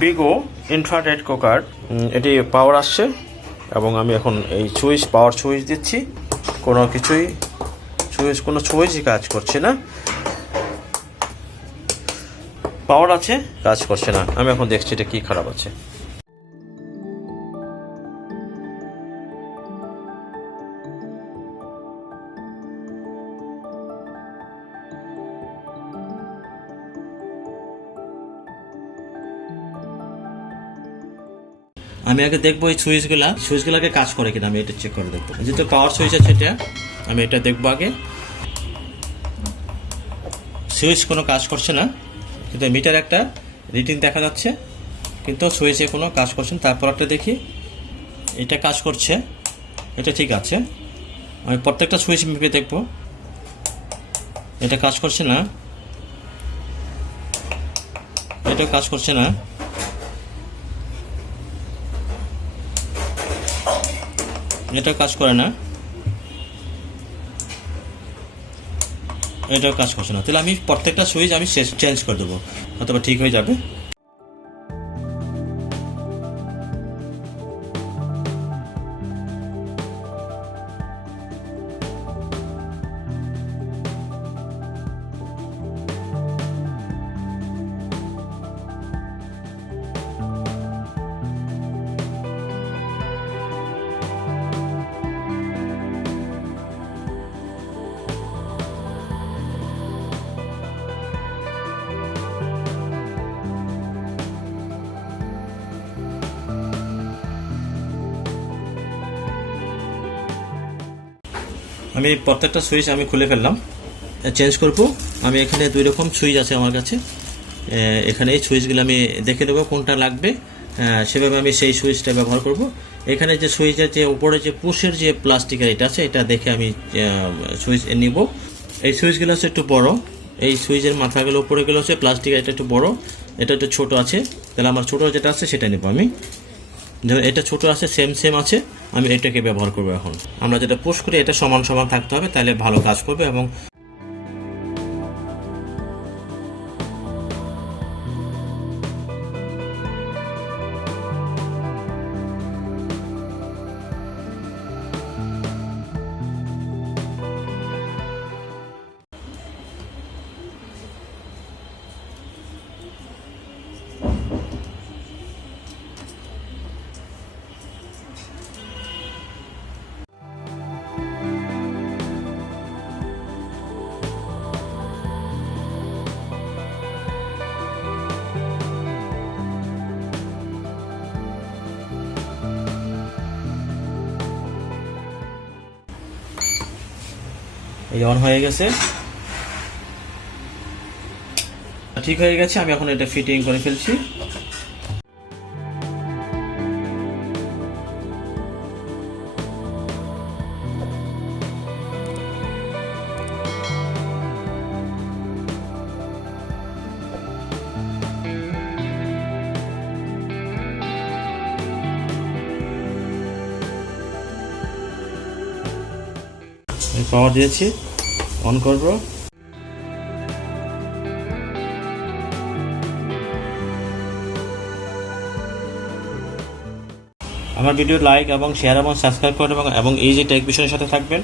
বিগো infrared cooker, এটি পাওয়ার আসছে এবং আমি এখন এই পাওয়ার সুইচ দিচ্ছি। কোনো সুইচই কাজ করছে না, পাওয়ার আছে কাজ করছে না। আমি এখন দেখছি এটা কি খারাপ আছে। আমি আগে দেখবো এই সুইচগুলাকে কাজ করে কিনা, আমি এটা চেক করে দেখবো। যেহেতু পাওয়ার সুইচ আছে এটা, আমি এটা দেখবো আগে। সুইচ কোনো কাজ করছে না, কিন্তু মিটার একটা রিডিং দেখা যাচ্ছে, কিন্তু সুইচে কোনো কাজ করছে না। তারপর একটা দেখি, এটা কাজ করছে, এটা ঠিক আছে। আমি প্রত্যেকটা সুইচ মেপে দেখবো, এটা কাজ করছে না, এটাও কাজ করছে না, এটাও কাজ করে না, এটাও কাজ করছে না। তাহলে আমি প্রত্যেকটা সুইচ আমি চেঞ্জ করে দেবো, অথবা ঠিক হয়ে যাবে। আমি প্রত্যেকটা সুইচ আমি খুলে ফেললাম, চেঞ্জ করব। আমি এখানে দুই রকম সুইচ আছে আমার কাছে, এখানে এই সুইচগুলো আমি দেখে দেবো কোনটা লাগবে, সেভাবে আমি সেই সুইচটা ব্যবহার করব। এখানে যে সুইচের যে উপরে যে পুশের যে প্লাস্টিকের এটা আছে, এটা দেখে আমি সুইচ নিব। এই সুইচগুলো হচ্ছে একটু বড়, এই সুইচের মাথাগুলো উপরে গেলে হচ্ছে প্লাস্টিকের, এটা একটু বড়, এটা একটু ছোট আছে। তাহলে আমার ছোট যেটা আছে সেটা নেব আমি। যেমন এটা ছোট আছে, সেম আছে, আমি এটাকে ব্যবহার করবো। এখন আমরা যেটা পুশ করি এটা সমান সমান থাকতে হবে, তাহলে ভালো কাজ করবে। এবং এই অন হয়ে গেছে, ঠিক হয়ে গেছে। আমি এখন এটা ফিটিং করে ফেলছি। পাওয়ার দিয়েছি, অন করব। আমার ভিডিও লাইক এবং শেয়ার এবং সাবস্ক্রাইব করবেন এবং এই যে টেক বিষয়ের সাথে থাকবেন।